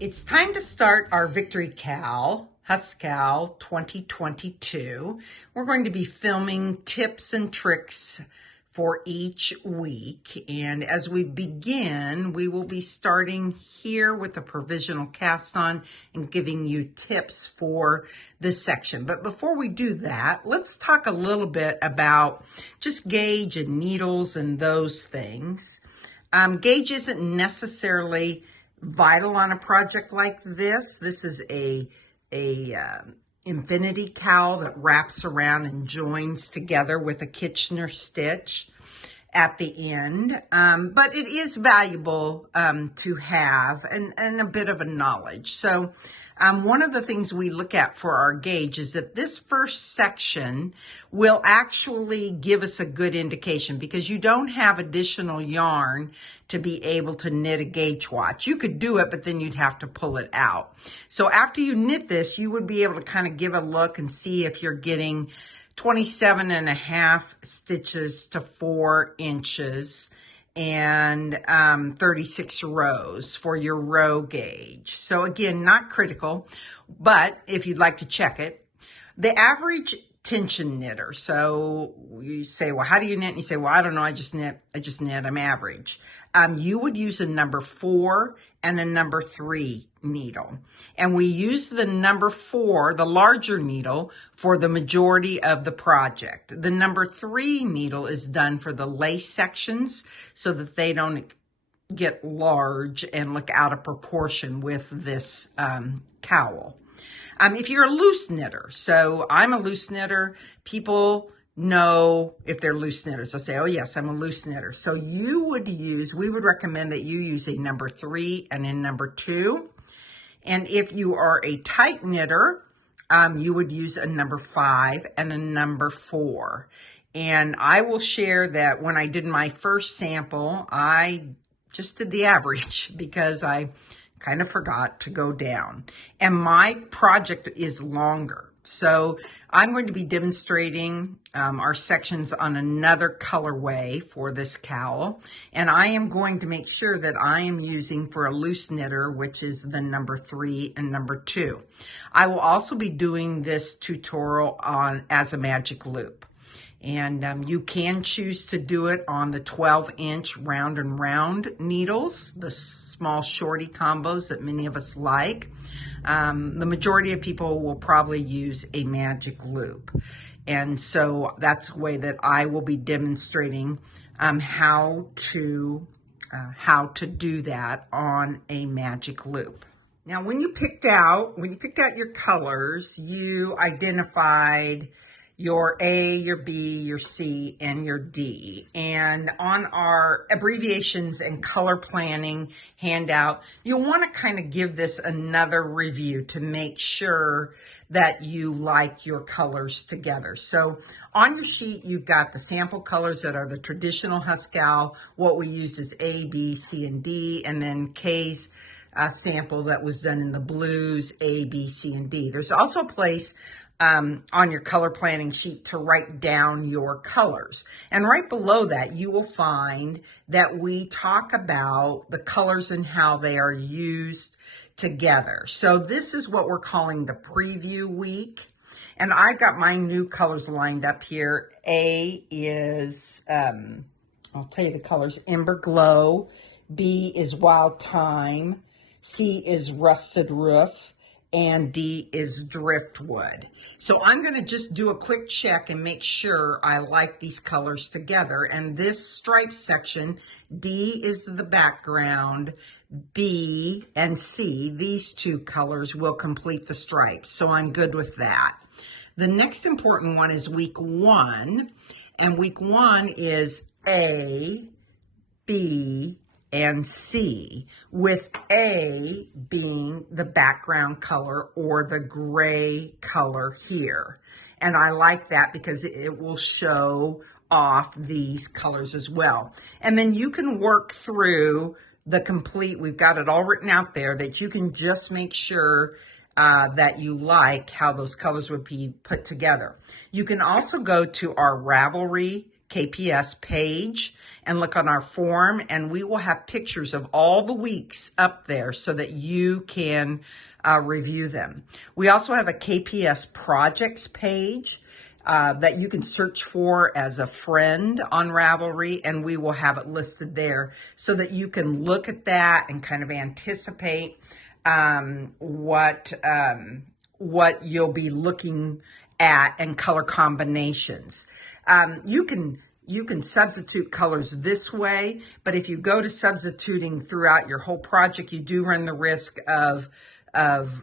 It's time to start our Victory Cowl, HusKAL 2022. We're going to be filming tips and tricks for each week. And as we begin, we will be starting here with the Provisional Cast On and giving you tips for this section. But before we do that, let's talk a little bit about just gauge and needles and those things. Gauge isn't necessarily vital on a project like this. This is a infinity cowl that wraps around and joins together with a Kitchener stitch at the end. But it is valuable to have and a bit of a knowledge. So one of the things we look at for our gauge is that this first section will actually give us a good indication because you don't have additional yarn to be able to knit a gauge watch. You could do it, but then you'd have to pull it out. So after you knit this, you would be able to kind of give a look and see if you're getting 27.5 stitches to 4 inches and 36 rows for your row gauge. So again, not critical, but if you'd like to check it, the average tension knitter. So you say, well, how do you knit? And you say, well, I don't know. I just knit. I'm average. You would use a number 4 and a number 3 needle. And we use the number 4, the larger needle, for the majority of the project. The number 3 needle is done for the lace sections so that they don't get large and look out of proportion with this cowl. If you're a loose knitter, so I'm a loose knitter, people know if they're loose knitters. They'll say, oh yes, I'm a loose knitter. So we would recommend that you use a number 3 and a number 2. And if you are a tight knitter, you would use a number 5 and a number 4. And I will share that when I did my first sample, I just did the average because I kind of forgot to go down. And my project is longer. So I'm going to be demonstrating our sections on another colorway for this cowl. And I am going to make sure that I am using for a loose knitter, which is the number 3 and number 2. I will also be doing this tutorial as a magic loop. And you can choose to do it on the 12-inch round and round needles, the small shorty combos that many of us like. The majority of people will probably use a magic loop. And so that's a way that I will be demonstrating how to do that on a magic loop. Now, when you picked out your colors, you identified your A, your B, your C, and your D. And on our abbreviations and color planning handout, you'll want to kind of give this another review to make sure that you like your colors together. So on your sheet, you've got the sample colors that are the traditional HusKAL. What we used is A, B, C, and D, and then K's sample that was done in the blues, A, B, C, and D. There's also a place on your color planning sheet to write down your colors. And right below that, you will find that we talk about the colors and how they are used together. So this is what we're calling the preview week. And I've got my new colors lined up here. A is, I'll tell you the colors, Ember Glow. B is Wild Thyme. C is Rusted Roof. And D is Driftwood. So I'm going to just do a quick check and make sure I like these colors together. And this stripe section, D is the background, B and C, these two colors will complete the stripes. So I'm good with that. The next important one is week 1. And week 1 is A, B, and C, with A being the background color or the gray color here. And I like that because it will show off these colors as well. And then you can work through the complete, we've got it all written out there, that you can just make sure that you like how those colors would be put together. You can also go to our Ravelry KPS page and look on our form, and we will have pictures of all the weeks up there so that you can review them. We also have a KPS projects page that you can search for as a friend on Ravelry, and we will have it listed there so that you can look at that and kind of anticipate what you'll be looking at and color combinations. You can substitute colors this way, but if you go to substituting throughout your whole project, you do run the risk of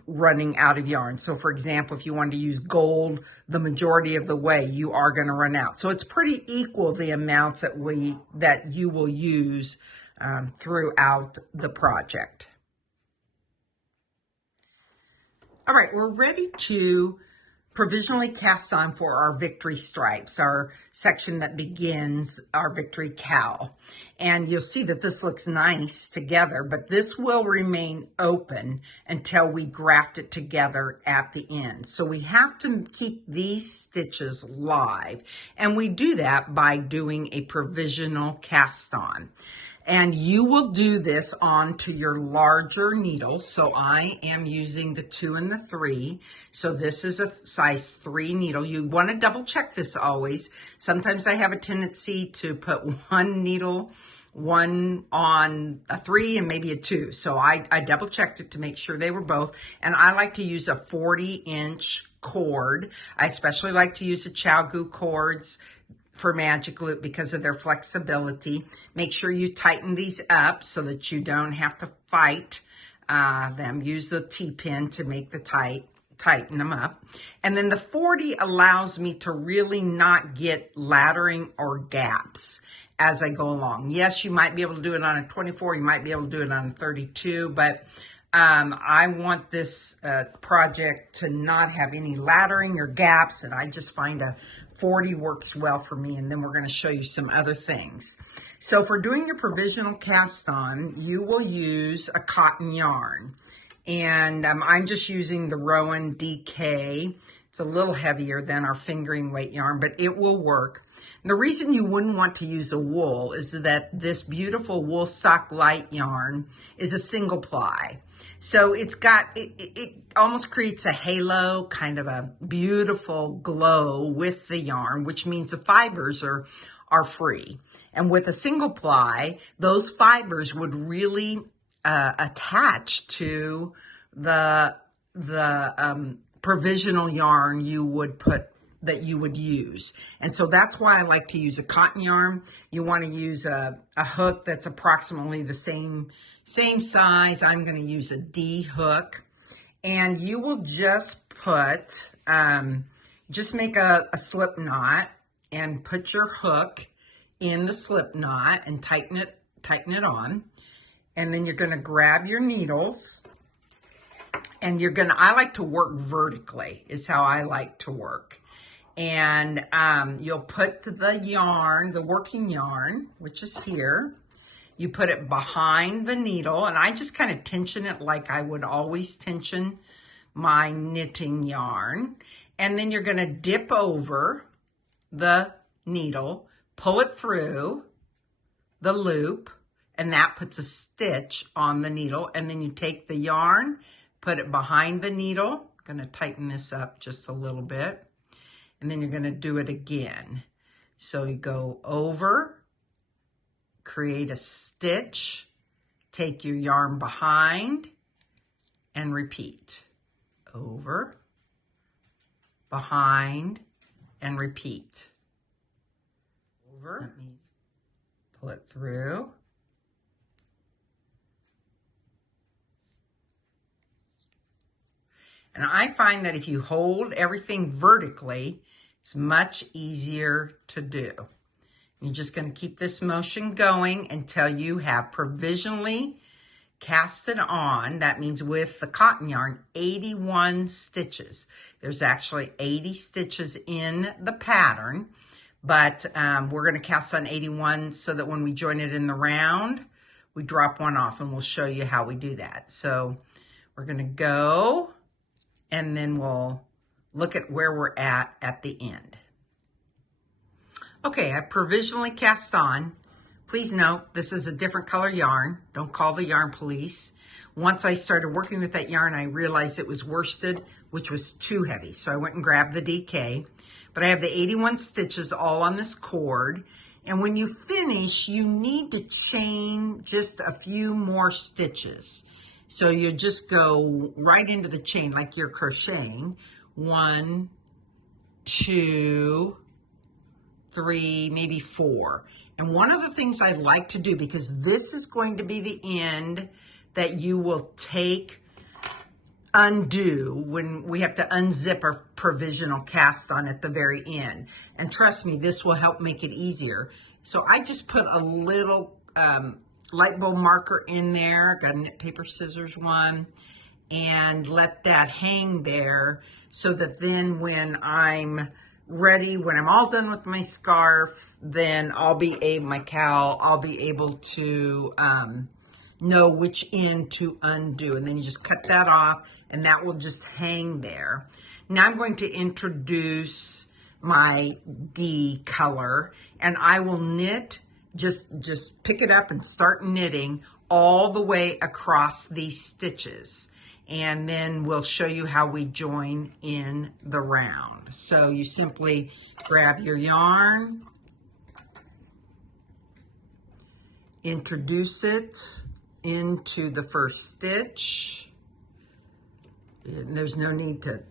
running out of yarn. So for example, if you wanted to use gold the majority of the way, you are going to run out. So it's pretty equal, the amounts that you will use throughout the project. All right, we're ready to provisionally cast on for our Victory Stripes, our section that begins our Victory Cowl. And you'll see that this looks nice together, but this will remain open until we graft it together at the end. So we have to keep these stitches live, and we do that by doing a provisional cast on. And you will do this onto your larger needle. So I am using the 2 and the 3. So this is a size 3 needle. You want to double check this always. Sometimes I have a tendency to put one on a 3 and maybe a 2. So I double checked it to make sure they were both. And I like to use a 40-inch cord. I especially like to use the CHOW cords for Magic Loop because of their flexibility. Make sure you tighten these up so that you don't have to fight them. Use the T-pin to make the tighten them up. And then the 40 allows me to really not get laddering or gaps as I go along. Yes, you might be able to do it on a 24, you might be able to do it on a 32, but I want this project to not have any laddering or gaps, and I just find a 40 works well for me, and then we're going to show you some other things. So for doing your provisional cast on, you will use a cotton yarn, and I'm just using the Rowan DK. It's a little heavier than our fingering weight yarn, but it will work. And the reason you wouldn't want to use a wool is that this beautiful wool sock light yarn is a single ply. So it almost creates a halo, kind of a beautiful glow with the yarn, which means the fibers are free. And with a single ply, those fibers would really attach to the provisional yarn you would use. And so that's why I like to use a cotton yarn. You want to use a hook that's approximately the same size. I'm going to use a D hook, and you will just put, just make a slip knot and put your hook in the slip knot and tighten it on. And then you're going to grab your needles, and I like to work vertically is how I like to work. And you'll put the yarn, the working yarn, which is here, you put it behind the needle, and I just kind of tension it like I would always tension my knitting yarn. And then you're going to dip over the needle, pull it through the loop, and that puts a stitch on the needle. And then you take the yarn, put it behind the needle. I'm going to tighten this up just a little bit. And then you're going to do it again. So you go over, create a stitch, take your yarn behind, and repeat. Over, behind, and repeat. Over, pull it through. And I find that if you hold everything vertically, it's much easier to do. You're just going to keep this motion going until you have provisionally casted on. That means with the cotton yarn, 81 stitches. There's actually 80 stitches in the pattern, but we're going to cast on 81 so that when we join it in the round, we drop one off, and we'll show you how we do that. So we're going to go, and then we'll look at where we're at the end. Okay, I provisionally cast on. Please note, this is a different color yarn. Don't call the yarn police. Once I started working with that yarn, I realized it was worsted, which was too heavy. So I went and grabbed the DK. But I have the 81 stitches all on this cord. And when you finish, you need to chain just a few more stitches. So you just go right into the chain like you're crocheting. 1, 2, 3, maybe 4. And one of the things I like to do, because this is going to be the end that you will undo when we have to unzip our provisional cast on at the very end. And trust me, this will help make it easier. So I just put a little light bulb marker in there, got a knit paper scissors one, and let that hang there so that then when I'm ready, when I'm all done with my scarf, then I'll be able, my cowl, I'll be able to know which end to undo. And then you just cut that off and that will just hang there. Now I'm going to introduce my D color and I will knit, just pick it up and start knitting all the way across these stitches. And then we'll show you how we join in the round. So you simply grab your yarn, introduce it into the first stitch. And there's no need to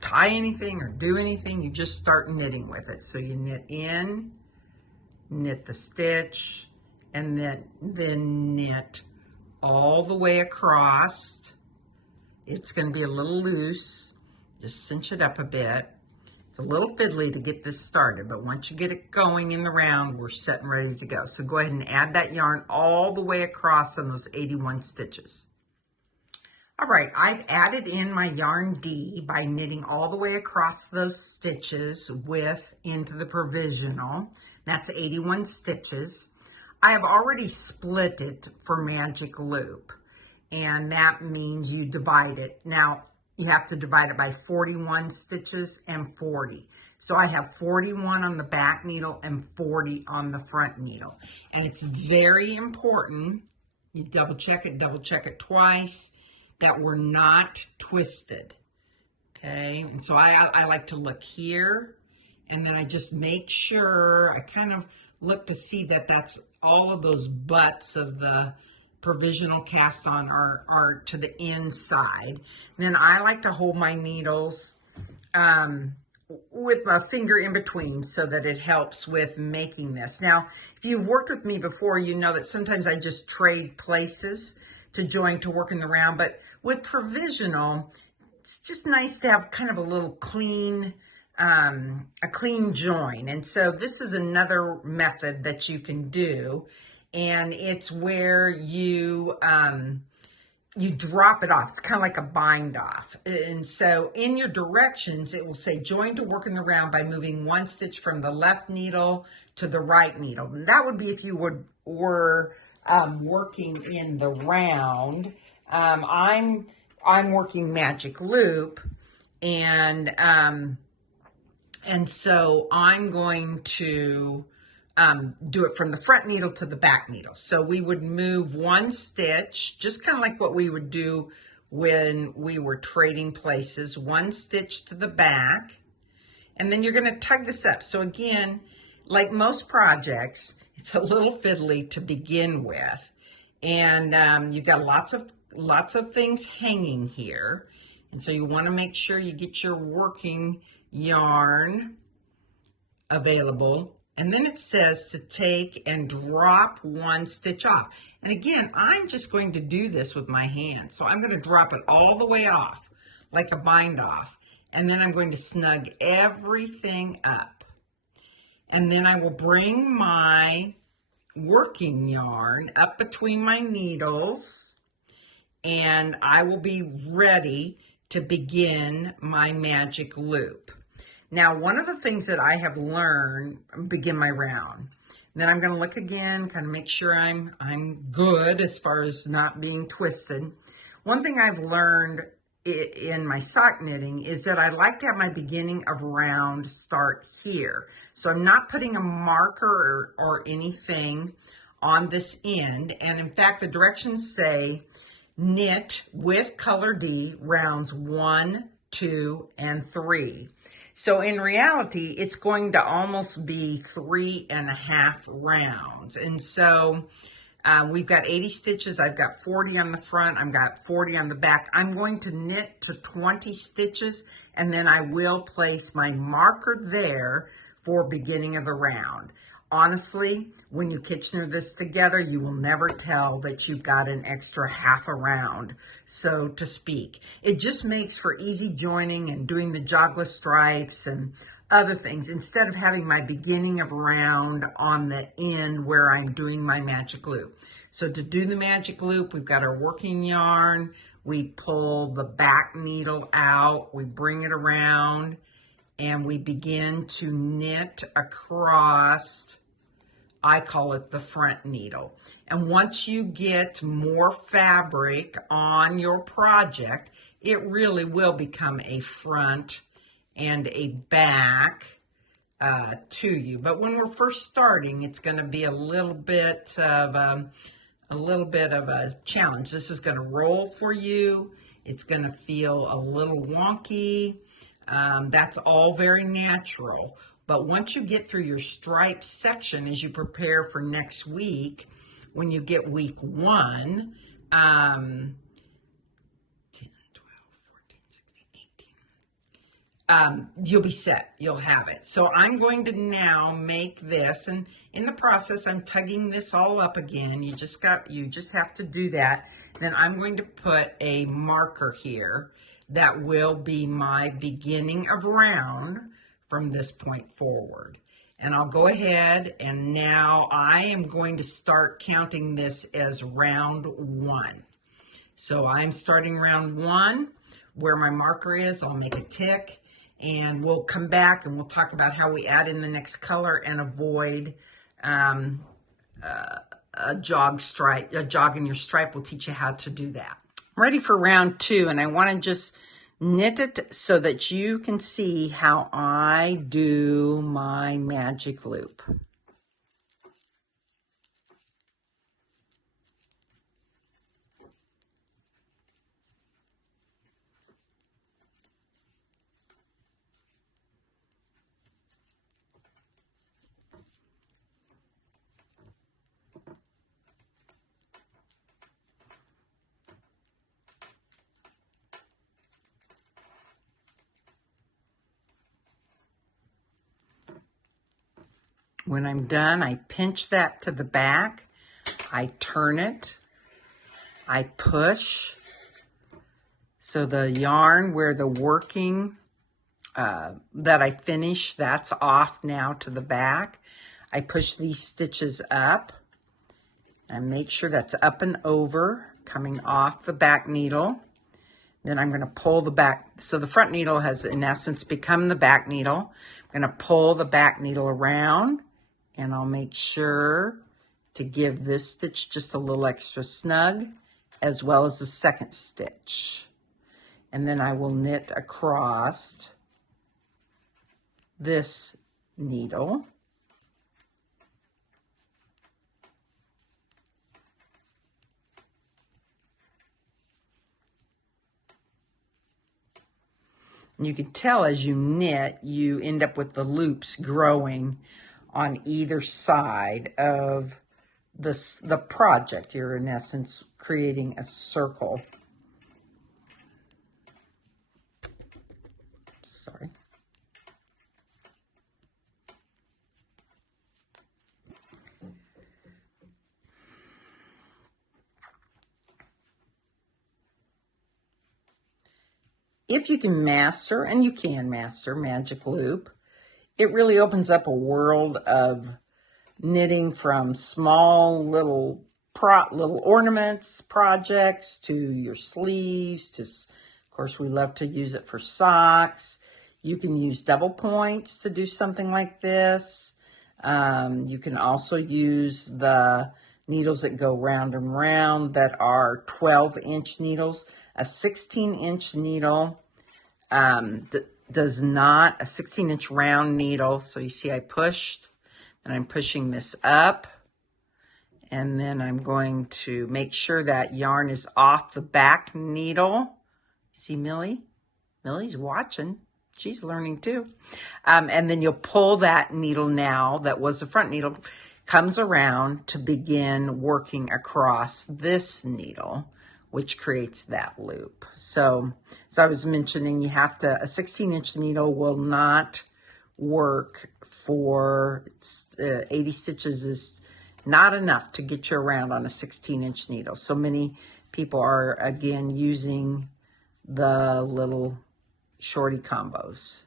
tie anything or do anything. You just start knitting with it. So you knit in, knit the stitch, and then knit all the way across. It's going to be a little loose. Just cinch it up a bit. It's a little fiddly to get this started, but once you get it going in the round, we're set and ready to go. So go ahead and add that yarn all the way across on those 81 stitches. All right, I've added in my yarn D by knitting all the way across those stitches into the provisional. That's 81 stitches. I have already split it for magic loop. And that means you divide it. Now, you have to divide it by 41 stitches and 40. So I have 41 on the back needle and 40 on the front needle. And it's very important, you double check it twice, that we're not twisted, okay? And so I like to look here, and then I just make sure, I kind of look to see that that's all of those butts of the provisional cast on are to the inside. Then I like to hold my needles with my finger in between so that it helps with making this. Now, if you've worked with me before, you know that sometimes I just trade places to join to work in the round, but with provisional, it's just nice to have kind of a little clean, a clean join. And so this is another method that you can do. And it's where you drop it off. It's kind of like a bind off. And so in your directions, it will say join to work in the round by moving one stitch from the left needle to the right needle. And that would be if you were working in the round. I'm working magic loop, and so I'm going to do it from the front needle to the back needle. So we would move one stitch, just kind of like what we would do when we were trading places, one stitch to the back, and then you're going to tug this up. So again, like most projects, it's a little fiddly to begin with, and you've got lots of things hanging here, and so you want to make sure you get your working yarn available. And then it says to take and drop one stitch off. And again, I'm just going to do this with my hand. So I'm going to drop it all the way off, like a bind off. And then I'm going to snug everything up. And then I will bring my working yarn up between my needles. And I will be ready to begin my magic loop. Now, one of the things that I have learned, begin my round. Then I'm going to look again, kind of make sure I'm good as far as not being twisted. One thing I've learned in my sock knitting is that I like to have my beginning of round start here. So I'm not putting a marker or anything on this end. And in fact, the directions say knit with color D rounds 1, 2, and 3. So in reality, it's going to almost be 3.5 rounds. And so we've got 80 stitches. I've got 40 on the front. I've got 40 on the back. I'm going to knit to 20 stitches, and then I will place my marker there for beginning of the round. Honestly, when you Kitchener this together, you will never tell that you've got an extra half a round, so to speak. It just makes for easy joining and doing the Jog-less stripes and other things instead of having my beginning of round on the end where I'm doing my magic loop. So to do the magic loop, we've got our working yarn. We pull the back needle out, we bring it around, and we begin to knit across, I call it the front needle. And once you get more fabric on your project, it really will become a front and a back to you. But when we're first starting, it's going to be a little bit of a challenge. This is going to roll for you. It's going to feel a little wonky. That's all very natural. But once you get through your stripe section, as you prepare for next week, when you get week 1, 10, 12, 14, 16, 18, you'll be set. You'll have it. So I'm going to now make this, and in the process, I'm tugging this all up again. You just have to do that. Then I'm going to put a marker here that will be my beginning of round from this point forward. And I'll go ahead, and now I am going to start counting this as round 1. So I'm starting round 1. Where my marker is, I'll make a tick, and we'll come back and we'll talk about how we add in the next color and avoid a jog stripe. A jog in your stripe will teach you how to do that. I'm ready for round 2, and I want to just knit it so that you can see how I do my magic loop. When I'm done, I pinch that to the back, I turn it, I push, so the yarn where the working that I finished, that's off now to the back. I push these stitches up, and make sure that's up and over, coming off the back needle. Then I'm going to pull the back, so the front needle has in essence become the back needle. I'm going to pull the back needle around, and I'll make sure to give this stitch just a little extra snug, as well as the second stitch. And then I will knit across this needle. And you can tell as you knit, you end up with the loops growing on either side of the project. You're in essence creating a circle. Sorry. If you can master, and you can master magic loop, it really opens up a world of knitting, from small little ornaments, projects, to your sleeves, to, of course, we love to use it for socks. You can use double points to do something like this. You can also use the needles that go round and round that are 12-inch needles. A 16-inch needle does not, a 16-inch round needle. So you see I pushed, and I'm pushing this up. And then I'm going to make sure that yarn is off the back needle. See Millie? Millie's watching. She's learning too. And then you'll pull that needle now, that was the front needle, comes around to begin working across this needle, which creates that loop. So as I was mentioning, you have to, a 16-inch needle will not work for, 80 stitches is not enough to get you around on a 16-inch needle. So many people are, again, using the little shorty combos.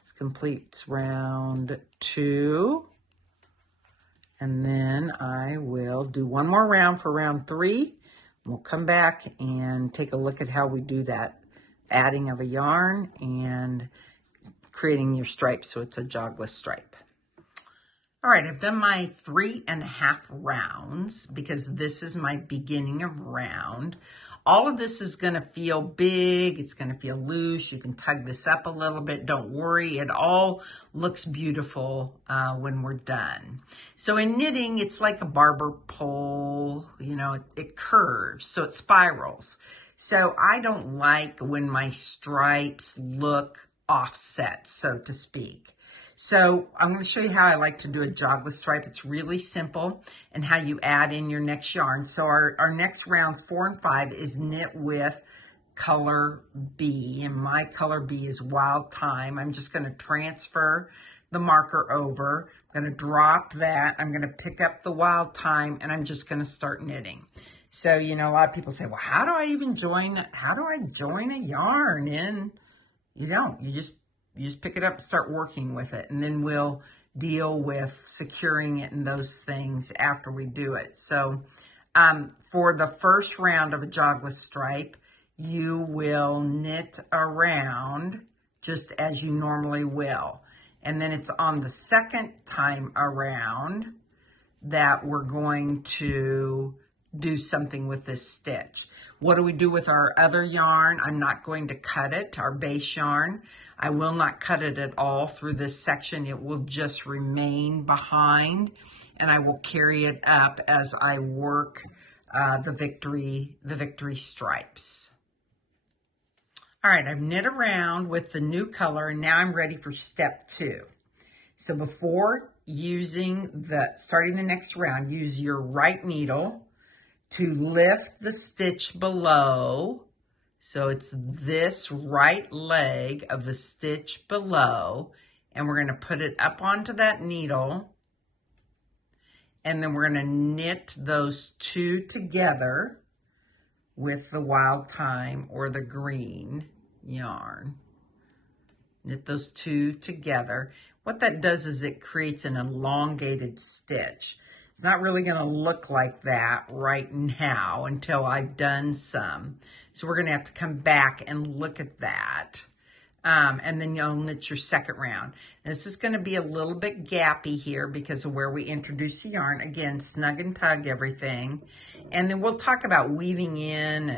This completes round 2. And then I will do one more round for round 3. We'll come back and take a look at how we do that adding of a yarn and creating your stripe so it's a jogless stripe. All right, I've done my 3.5 rounds because this is my beginning of round. All of this is going to feel big. It's going to feel loose. You can tug this up a little bit. Don't worry. It all looks beautiful when we're done. So in knitting, it's like a barber pole. You know, it curves, so it spirals. So I don't like when my stripes look offset, so to speak. So I'm going to show you how I like to do a jogless stripe. It's really simple, and how you add in your next yarn. So our next rounds 4 and 5 is knit with color B, and my color B is Wild Thyme. I'm just going to transfer the marker over. I'm going to drop that. I'm going to pick up the Wild Thyme, and I'm just going to start knitting. So, you know, a lot of people say, well, how do I join a yarn in? You don't. You just pick it up and start working with it. And then we'll deal with securing it and those things after we do it. So for the first round of a jogless stripe, you will knit around just as you normally will. And then it's on the second time around that we're going to do something with this stitch. What do we do with our other yarn? I'm not going to cut it, our base yarn. I will not cut it at all through this section. It will just remain behind, and I will carry it up as I work the victory stripes. All right, I've knit around with the new color, and now I'm ready for step 2. So before starting the next round, use your right needle to lift the stitch below. So it's this right leg of the stitch below, and we're going to put it up onto that needle, and then we're going to knit those two together with the Wild Thyme or the green yarn. Knit those two together. What that does is it creates an elongated stitch. It's not really going to look like that right now until I've done some. So we're going to have to come back and look at that. And then you'll knit your second round. And this is going to be a little bit gappy here because of where we introduce the yarn. Again, snug and tug everything. And then we'll talk about weaving in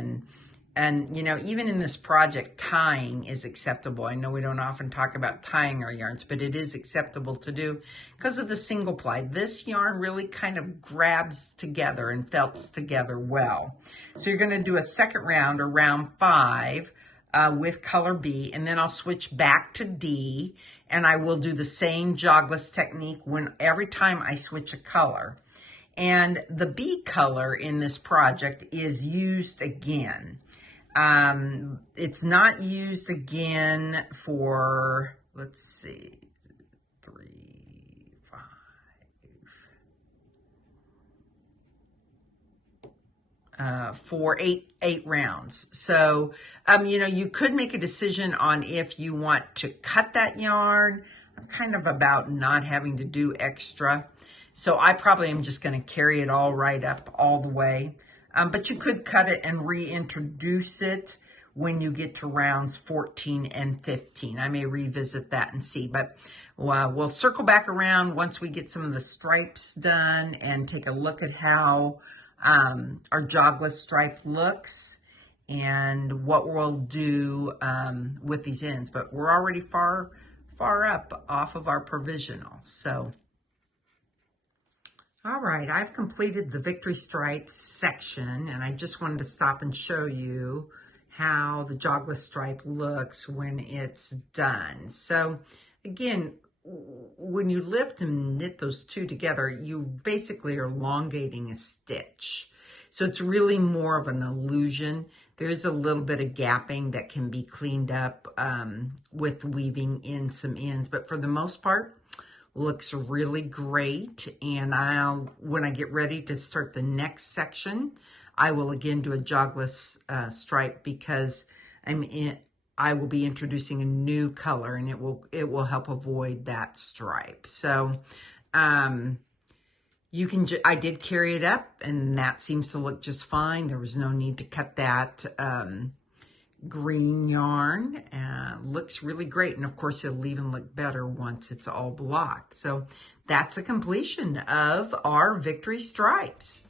and you know, even in this project, tying is acceptable. I know we don't often talk about tying our yarns, but it is acceptable to do because of the single ply. This yarn really kind of grabs together and felts together well. So you're going to do a second round, or round 5, with color B, and then I'll switch back to D, and I will do the same jogless technique every time I switch a color. And the B color in this project is used again. It's not used again for, let's see, 3, 5, for eight rounds. So, you know, you could make a decision on if you want to cut that yarn. I'm kind of about not having to do extra. So I probably am just going to carry it all right up all the way. But you could cut it and reintroduce it when you get to rounds 14 and 15. I may revisit that and see, but we'll circle back around once we get some of the stripes done and take a look at how our Jog-less Stripe looks and what we'll do with these ends. But we're already far up off of our provisional. So, all right, I've completed the Victory Stripe section, and I just wanted to stop and show you how the Jog-less Stripe looks when it's done. So again, when you lift and knit those two together, you basically are elongating a stitch. So it's really more of an illusion. There is a little bit of gapping that can be cleaned up with weaving in some ends, but for the most part, looks really great. And when I get ready to start the next section, I will again do a Jog-less Stripe because I will be introducing a new color, and it will help avoid that stripe. So you can I did carry it up, and that seems to look just fine. There was no need to cut that green yarn. Looks really great, and of course it'll even look better once it's all blocked. So that's a completion of our Victory Stripes.